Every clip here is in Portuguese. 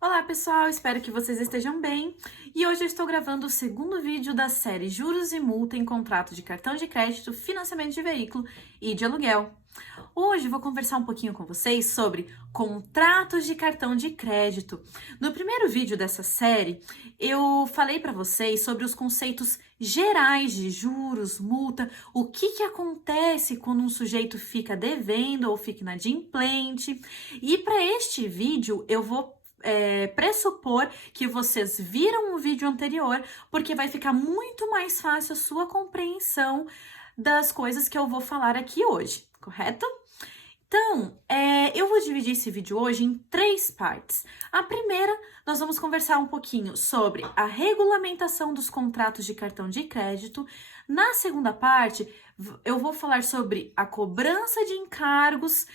Olá pessoal, espero que vocês estejam bem. E hoje eu estou gravando o segundo vídeo da série Juros e Multa em Contrato de Cartão de Crédito, Financiamento de Veículo e de Aluguel. Hoje vou conversar um pouquinho com vocês sobre contratos de cartão de crédito. No primeiro vídeo dessa série, eu falei para vocês sobre os conceitos gerais de juros, multa, o que acontece quando um sujeito fica devendo ou fica inadimplente. E para este vídeo eu vou pressupor que vocês viram o vídeo anterior, porque vai ficar muito mais fácil a sua compreensão das coisas que eu vou falar aqui hoje, correto? Então, eu vou dividir esse vídeo hoje em 3 partes. A primeira, nós vamos conversar um pouquinho sobre a regulamentação dos contratos de cartão de crédito. Na segunda parte, eu vou falar sobre a cobrança de encargos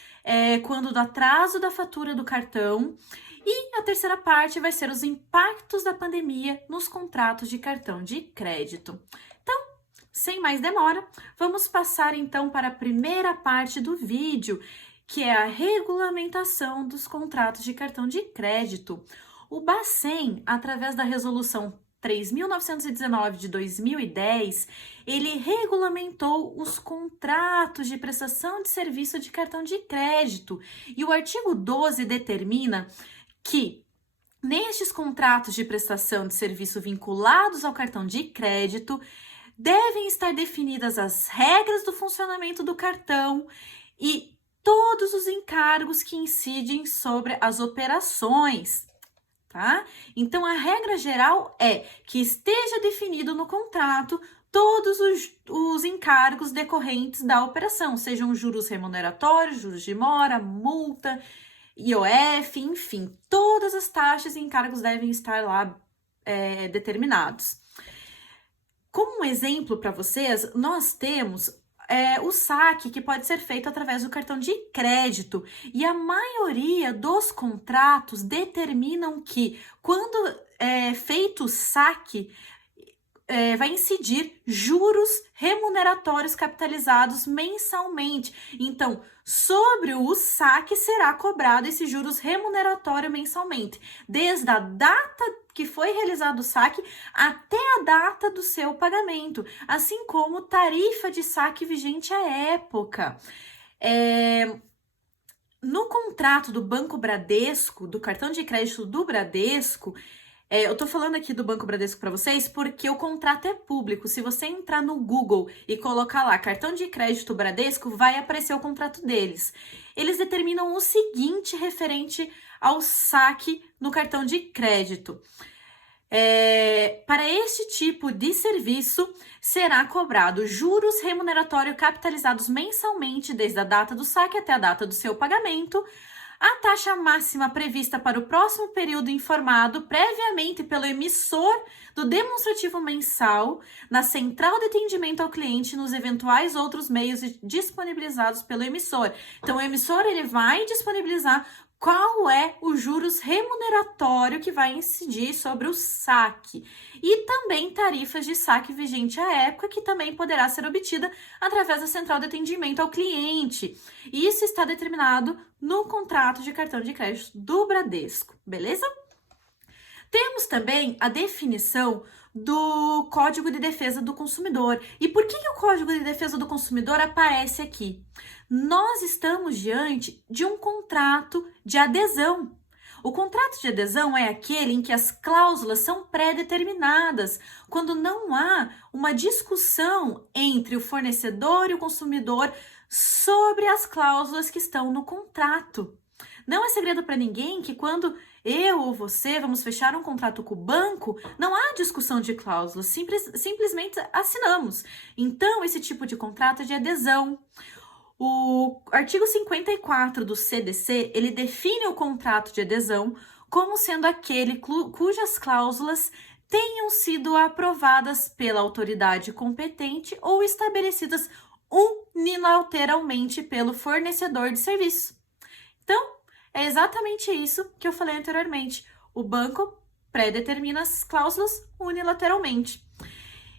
quando do atraso da fatura do cartão. E a terceira parte vai ser os impactos da pandemia nos contratos de cartão de crédito. Então, sem mais demora, vamos passar então para a primeira parte do vídeo, que é a regulamentação dos contratos de cartão de crédito. O Bacen, através da resolução 3.919 de 2010, ele regulamentou os contratos de prestação de serviço de cartão de crédito. E o artigo 12 determina que nestes contratos de prestação de serviço vinculados ao cartão de crédito, devem estar definidas as regras do funcionamento do cartão e todos os encargos que incidem sobre as operações, tá? Então, a regra geral é que esteja definido no contrato todos os encargos decorrentes da operação, sejam juros remuneratórios, juros de mora, multa, IOF, enfim, todas as taxas e encargos devem estar lá determinados. Como um exemplo para vocês, nós temos o saque que pode ser feito através do cartão de crédito e a maioria dos contratos determinam que quando é feito o saque, vai incidir juros remuneratórios capitalizados mensalmente. Então, sobre o saque será cobrado esses juros remuneratórios mensalmente, desde a data que foi realizado o saque até a data do seu pagamento, assim como tarifa de saque vigente à época. No contrato do Banco Bradesco, do cartão de crédito do Bradesco, eu tô falando aqui do Banco Bradesco para vocês porque o contrato é público. Se você entrar no Google e colocar lá cartão de crédito Bradesco, vai aparecer o contrato deles. Eles determinam o seguinte referente ao saque no cartão de crédito. Para este tipo de serviço, será cobrado juros remuneratórios capitalizados mensalmente desde a data do saque até a data do seu pagamento. A taxa máxima prevista para o próximo período informado previamente pelo emissor do demonstrativo mensal na central de atendimento ao cliente nos eventuais outros meios disponibilizados pelo emissor. Então, o emissor ele vai disponibilizar qual é o juros remuneratório que vai incidir sobre o saque. E também tarifas de saque vigente à época, que também poderá ser obtida através da central de atendimento ao cliente. Isso está determinado no contrato de cartão de crédito do Bradesco, beleza? Temos também a definição do Código de Defesa do Consumidor. E por que o Código de Defesa do Consumidor aparece aqui? Nós estamos diante de um contrato de adesão. O contrato de adesão é aquele em que as cláusulas são pré-determinadas, quando não há uma discussão entre o fornecedor e o consumidor sobre as cláusulas que estão no contrato. Não é segredo para ninguém que quando eu ou você vamos fechar um contrato com o banco, não há discussão de cláusulas, simplesmente assinamos. Então, esse tipo de contrato é de adesão. O artigo 54 do CDC, ele define o contrato de adesão como sendo aquele cujas cláusulas tenham sido aprovadas pela autoridade competente ou estabelecidas unilateralmente pelo fornecedor de serviço. Então, é exatamente isso que eu falei anteriormente. O banco pré-determina as cláusulas unilateralmente.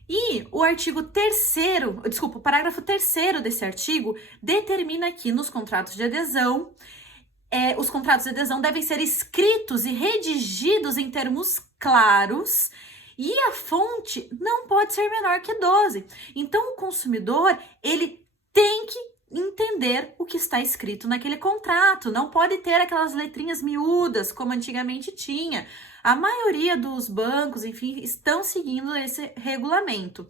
E o o parágrafo 3º desse artigo determina que nos contratos de adesão os contratos de adesão devem ser escritos e redigidos em termos claros e a fonte não pode ser menor que 12. Então, o consumidor, ele tem que entender o que está escrito naquele contrato. Não pode ter aquelas letrinhas miúdas, como antigamente tinha. A maioria dos bancos, enfim, estão seguindo esse regulamento.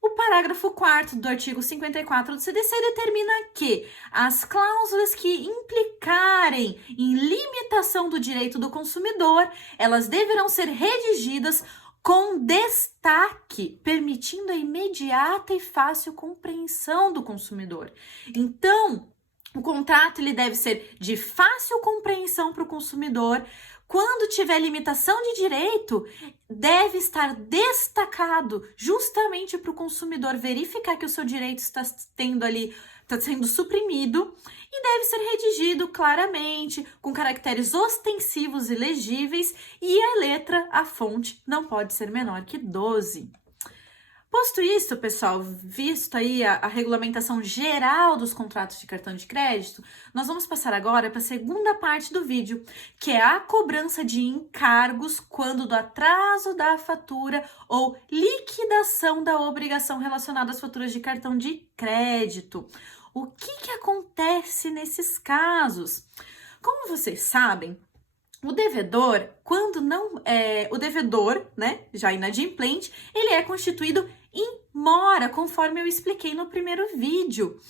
O parágrafo 4º do artigo 54 do CDC determina que as cláusulas que implicarem em limitação do direito do consumidor, elas deverão ser redigidas com destaque, permitindo a imediata e fácil compreensão do consumidor. Então, o contrato ele deve ser de fácil compreensão para o consumidor. Quando tiver limitação de direito, deve estar destacado justamente para o consumidor verificar que o seu direito está sendo suprimido e deve ser redigido claramente, com caracteres ostensivos e legíveis e a letra, a fonte, não pode ser menor que 12. Posto isso, pessoal, visto aí a regulamentação geral dos contratos de cartão de crédito, nós vamos passar agora para a segunda parte do vídeo, que é a cobrança de encargos quando do atraso da fatura ou liquidação da obrigação relacionada às faturas de cartão de crédito. O que acontece nesses casos? Como vocês sabem, o devedor, já inadimplente, ele é constituído em mora, conforme eu expliquei no primeiro vídeo.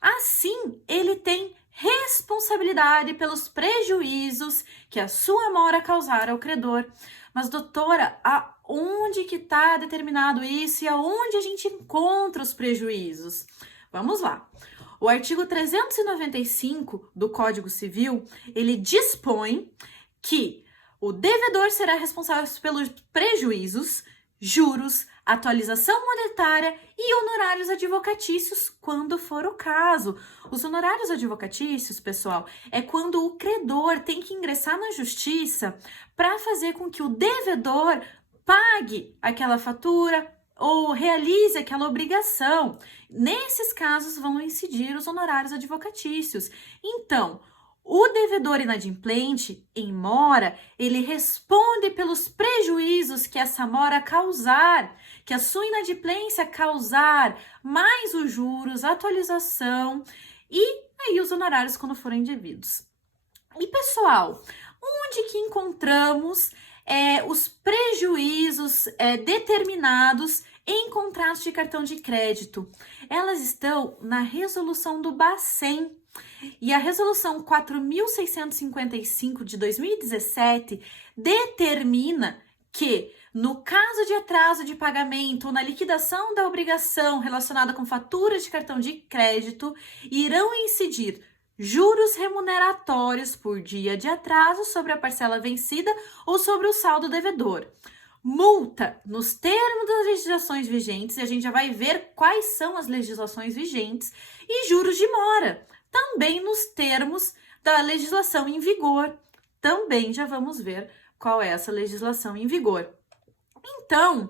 Assim, ele tem responsabilidade pelos prejuízos que a sua mora causar ao credor. Mas, doutora, aonde que está determinado isso e aonde a gente encontra os prejuízos? Vamos lá. O artigo 395 do Código Civil, ele dispõe que o devedor será responsável pelos prejuízos, juros, atualização monetária e honorários advocatícios, quando for o caso. Os honorários advocatícios, pessoal, é quando o credor tem que ingressar na justiça para fazer com que o devedor pague aquela fatura ou realize aquela obrigação. Nesses casos vão incidir os honorários advocatícios. Então, o devedor inadimplente, em mora, ele responde pelos prejuízos que essa mora causar, que a sua inadimplência causar, mais os juros, a atualização e aí os honorários quando forem devidos. E, pessoal, onde que encontramos os prejuízos determinados em contratos de cartão de crédito? Elas estão na resolução do Bacen. E a resolução 4.655 de 2017 determina que, no caso de atraso de pagamento ou na liquidação da obrigação relacionada com faturas de cartão de crédito, irão incidir juros remuneratórios por dia de atraso sobre a parcela vencida ou sobre o saldo devedor. Multa nos termos das legislações vigentes, e a gente já vai ver quais são as legislações vigentes, e juros de mora, também nos termos da legislação em vigor. Também já vamos ver qual é essa legislação em vigor. Então,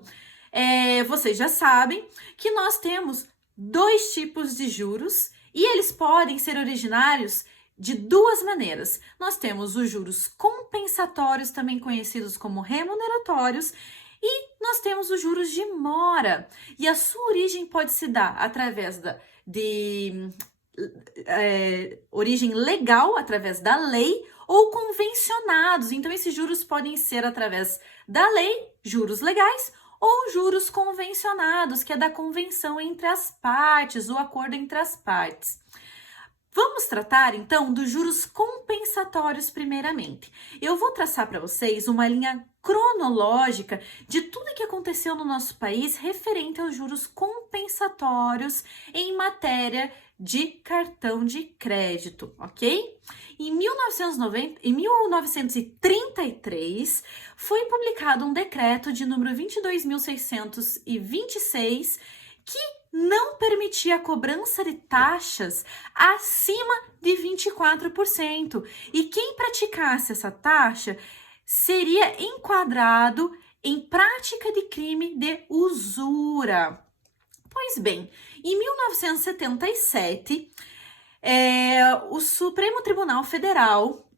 vocês já sabem que nós temos dois tipos de juros e eles podem ser originários de duas maneiras. Nós temos os juros compensatórios, também conhecidos como remuneratórios, e nós temos os juros de mora. E a sua origem pode se dar através de origem legal, através da lei, ou convencionados. Então, esses juros podem ser através da lei, juros legais, ou juros convencionados, que é da convenção entre as partes, o acordo entre as partes. Vamos tratar, então, dos juros compensatórios primeiramente. Eu vou traçar para vocês uma linha cronológica de tudo que aconteceu no nosso país referente aos juros compensatórios em matéria de cartão de crédito, ok? Em 1933, foi publicado um decreto de número 22.626 que não permitia a cobrança de taxas acima de 24%. E quem praticasse essa taxa seria enquadrado em prática de crime de usura. Pois bem, em 1977, O Supremo Tribunal Federal,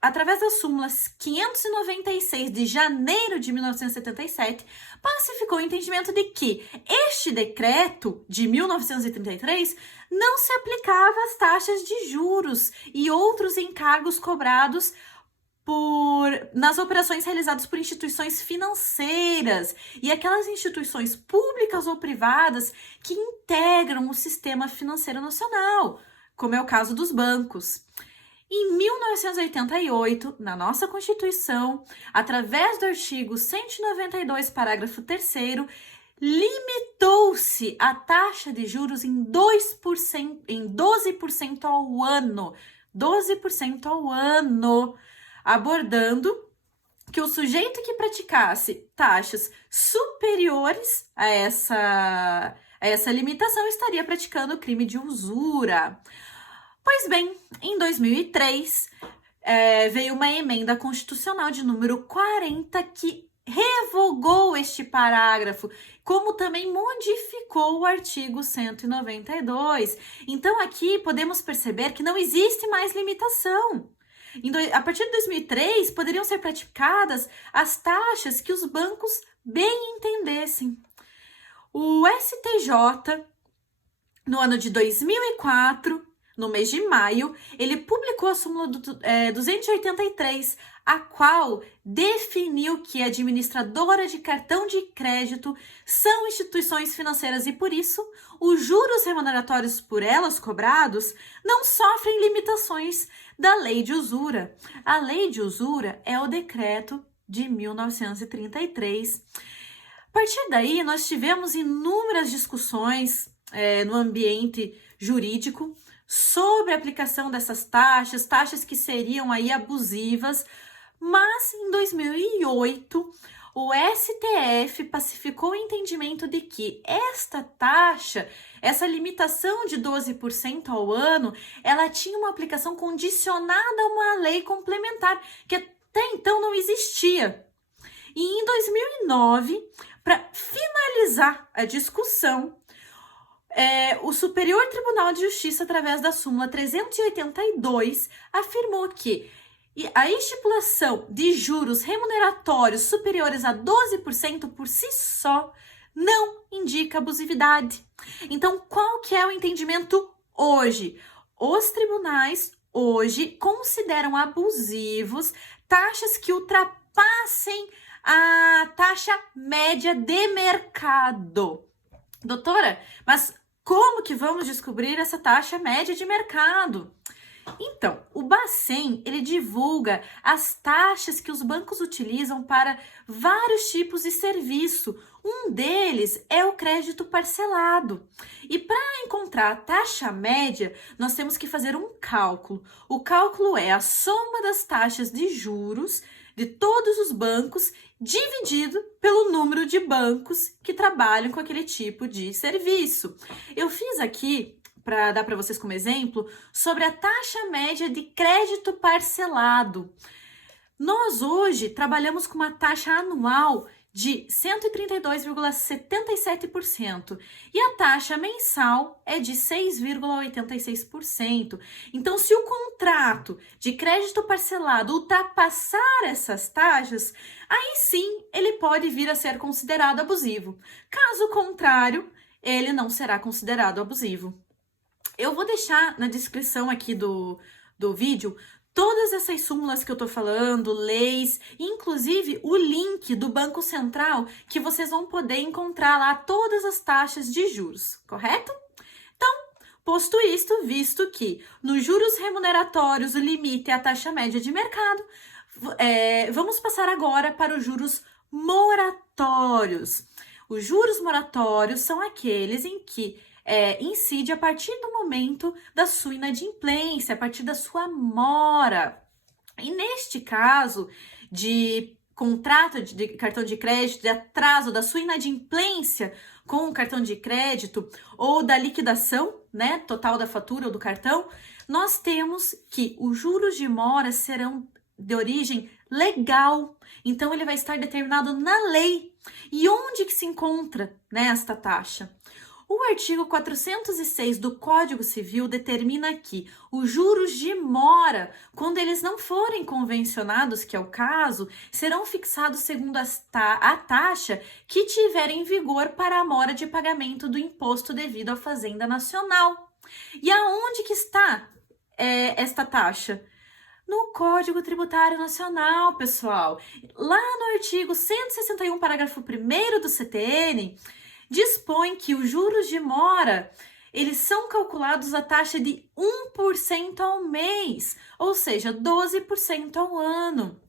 através das súmulas 596 de janeiro de 1977, pacificou o entendimento de que este decreto de 1933 não se aplicava às taxas de juros e outros encargos cobrados nas operações realizadas por instituições financeiras e aquelas instituições públicas ou privadas que integram o sistema financeiro nacional, como é o caso dos bancos. Em 1988, na nossa Constituição, através do artigo 192, parágrafo 3º, limitou-se a taxa de juros em 2%, em 12% ao ano. 12% ao ano, abordando que o sujeito que praticasse taxas superiores a essa limitação estaria praticando crime de usura. Pois bem, em 2003, veio uma emenda constitucional de número 40 que revogou este parágrafo, como também modificou o artigo 192. Então, aqui podemos perceber que não existe mais limitação. A partir de 2003, poderiam ser praticadas as taxas que os bancos bem entendessem. O STJ, no ano de 2004, no mês de maio, ele publicou a súmula 283, a qual definiu que a administradora de cartão de crédito são instituições financeiras e, por isso, os juros remuneratórios por elas cobrados não sofrem limitações da lei de usura. A lei de usura é o decreto de 1933. A partir daí, nós tivemos inúmeras discussões no ambiente jurídico sobre a aplicação dessas taxas que seriam aí abusivas, mas em 2008 o STF pacificou o entendimento de que esta taxa, essa limitação de 12% ao ano, ela tinha uma aplicação condicionada a uma lei complementar, que até então não existia. E em 2009, para finalizar a discussão, o Superior Tribunal de Justiça, através da súmula 382, afirmou que a estipulação de juros remuneratórios superiores a 12% por si só não indica abusividade. Então, qual que é o entendimento hoje? Os tribunais hoje consideram abusivos taxas que ultrapassem a taxa média de mercado. Doutora, mas como que vamos descobrir essa taxa média de mercado? Então, o Bacen, ele divulga as taxas que os bancos utilizam para vários tipos de serviço. Um deles é o crédito parcelado. E para encontrar a taxa média, nós temos que fazer um cálculo. O cálculo é a soma das taxas de juros de todos os bancos dividido pelo número de bancos que trabalham com aquele tipo de serviço. Eu fiz aqui, para dar para vocês como exemplo, sobre a taxa média de crédito parcelado. Nós hoje trabalhamos com uma taxa anual de 132,77% e a taxa mensal é de 6,86%. Então, se o contrato de crédito parcelado ultrapassar essas taxas, aí sim ele pode vir a ser considerado abusivo. Caso contrário, ele não será considerado abusivo. Eu vou deixar na descrição aqui do vídeo todas essas súmulas que eu tô falando, leis, inclusive o link do Banco Central, que vocês vão poder encontrar lá todas as taxas de juros, correto? Então, posto isto, visto que nos juros remuneratórios o limite é a taxa média de mercado, vamos passar agora para os juros moratórios. Os juros moratórios são aqueles em que incide a partir do momento da sua inadimplência, a partir da sua mora. E neste caso de contrato de cartão de crédito, de atraso da sua inadimplência com o cartão de crédito ou da liquidação, né, total da fatura ou do cartão, nós temos que os juros de mora serão de origem legal. Então, ele vai estar determinado na lei. E onde que se encontra, né, esta taxa? O artigo 406 do Código Civil determina que os juros de mora, quando eles não forem convencionados, que é o caso, serão fixados segundo a taxa que tiver em vigor para a mora de pagamento do imposto devido à Fazenda Nacional. E aonde que está esta taxa? No Código Tributário Nacional, pessoal. Lá no artigo 161, parágrafo 1º do CTN, dispõe que os juros de mora, eles são calculados a taxa de 1% ao mês, ou seja, 12% ao ano.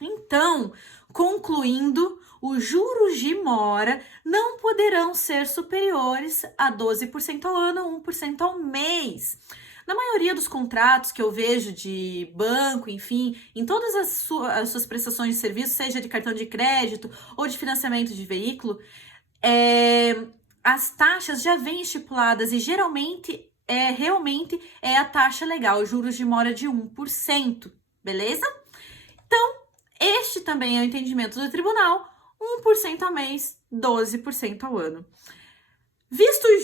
Então, concluindo, os juros de mora não poderão ser superiores a 12% ao ano, 1% ao mês. Na maioria dos contratos que eu vejo de banco, enfim, em todas as suas prestações de serviço, seja de cartão de crédito ou de financiamento de veículo, as taxas já vêm estipuladas e geralmente realmente é a taxa legal, juros de mora de 1%, beleza? Então, este também é o entendimento do tribunal, 1% ao mês, 12% ao ano. Visto os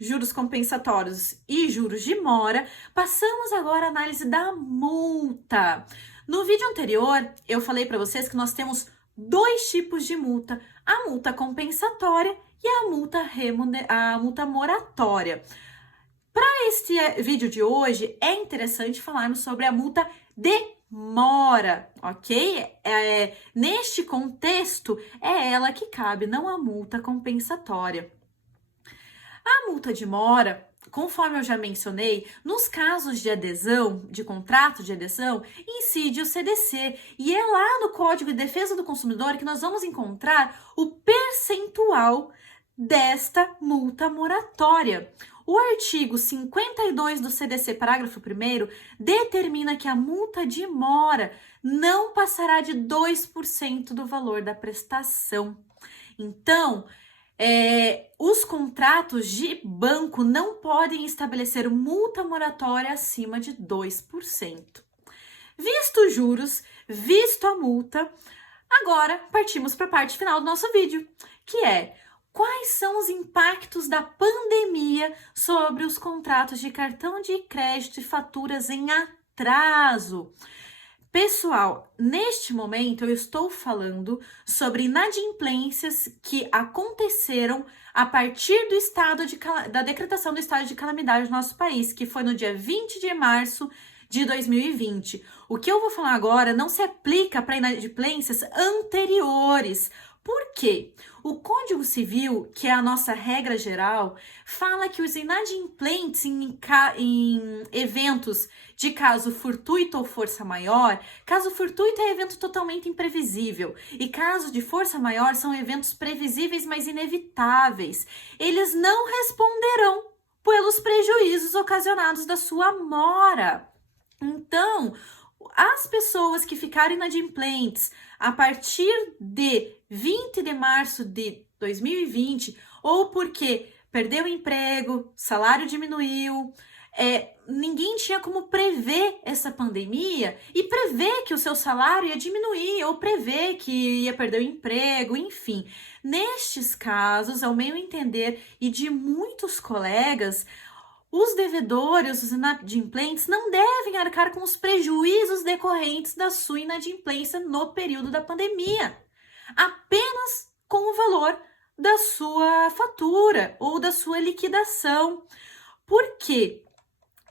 juros compensatórios e juros de mora, passamos agora à análise da multa. No vídeo anterior, eu falei para vocês que nós temos dois tipos de multa, a multa compensatória e a multa moratória. Para este vídeo de hoje, é interessante falarmos sobre a multa de mora, ok? Neste contexto, é ela que cabe, não a multa compensatória. A multa de mora, conforme eu já mencionei, nos casos de adesão, de contrato de adesão, incide o CDC. E é lá no Código de Defesa do Consumidor que nós vamos encontrar o percentual desta multa moratória. O artigo 52 do CDC, parágrafo 1º, determina que a multa de mora não passará de 2% do valor da prestação. Então, os contratos de banco não podem estabelecer multa moratória acima de 2%. Visto os juros, visto a multa, agora partimos para a parte final do nosso vídeo, que é: quais são os impactos da pandemia sobre os contratos de cartão de crédito e faturas em atraso? Pessoal, neste momento eu estou falando sobre inadimplências que aconteceram a partir da decretação do estado de calamidade no nosso país, que foi no dia 20 de março de 2020. O que eu vou falar agora não se aplica para inadimplências anteriores. Por quê? O Código Civil, que é a nossa regra geral, fala que os inadimplentes em eventos de caso fortuito ou força maior, caso fortuito é evento totalmente imprevisível e caso de força maior são eventos previsíveis, mas inevitáveis. Eles não responderão pelos prejuízos ocasionados da sua mora. Então, as pessoas que ficaram inadimplentes a partir de 20 de março de 2020, ou porque perdeu o emprego, salário diminuiu, ninguém tinha como prever essa pandemia e prever que o seu salário ia diminuir, ou prever que ia perder o emprego, enfim. Nestes casos, ao meu entender e de muitos colegas, os devedores, os inadimplentes, não devem arcar com os prejuízos decorrentes da sua inadimplência no período da pandemia, apenas com o valor da sua fatura ou da sua liquidação. Por quê?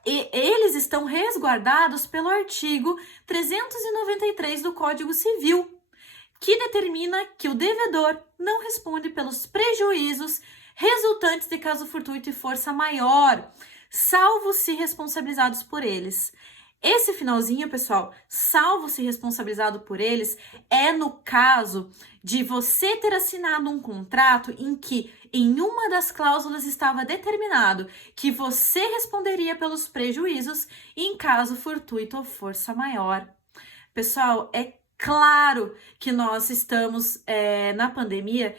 Eles estão resguardados pelo artigo 393 do Código Civil, que determina que o devedor não responde pelos prejuízos resultantes de caso fortuito e força maior, salvo se responsabilizados por eles. Esse finalzinho, pessoal, salvo se responsabilizado por eles, é no caso de você ter assinado um contrato em que em uma das cláusulas estava determinado que você responderia pelos prejuízos em caso fortuito ou força maior. Pessoal, é claro que nós estamos na pandemia.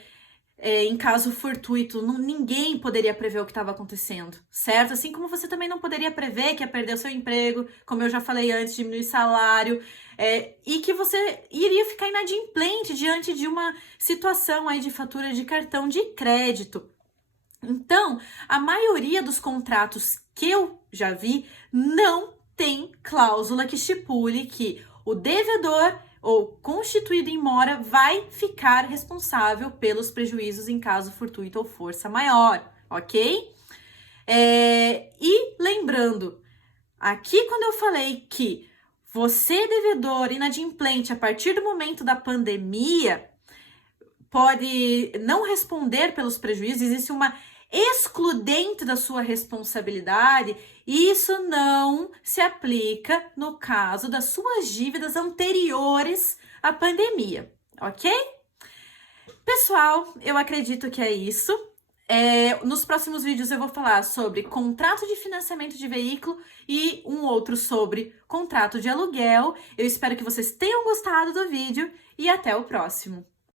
Em caso fortuito, ninguém poderia prever o que estava acontecendo, certo? Assim como você também não poderia prever que ia perder o seu emprego, como eu já falei antes, diminuir salário, e que você iria ficar inadimplente diante de uma situação aí de fatura de cartão de crédito. Então, a maioria dos contratos que eu já vi não tem cláusula que estipule que o devedor ou constituído em mora vai ficar responsável pelos prejuízos em caso fortuito ou força maior, ok? E lembrando, aqui quando eu falei que você, devedor inadimplente, a partir do momento da pandemia, pode não responder pelos prejuízos, existe uma excludente da sua responsabilidade, e isso não se aplica no caso das suas dívidas anteriores à pandemia, ok? Pessoal, eu acredito que é isso. Nos próximos vídeos eu vou falar sobre contrato de financiamento de veículo e um outro sobre contrato de aluguel. Eu espero que vocês tenham gostado do vídeo e até o próximo.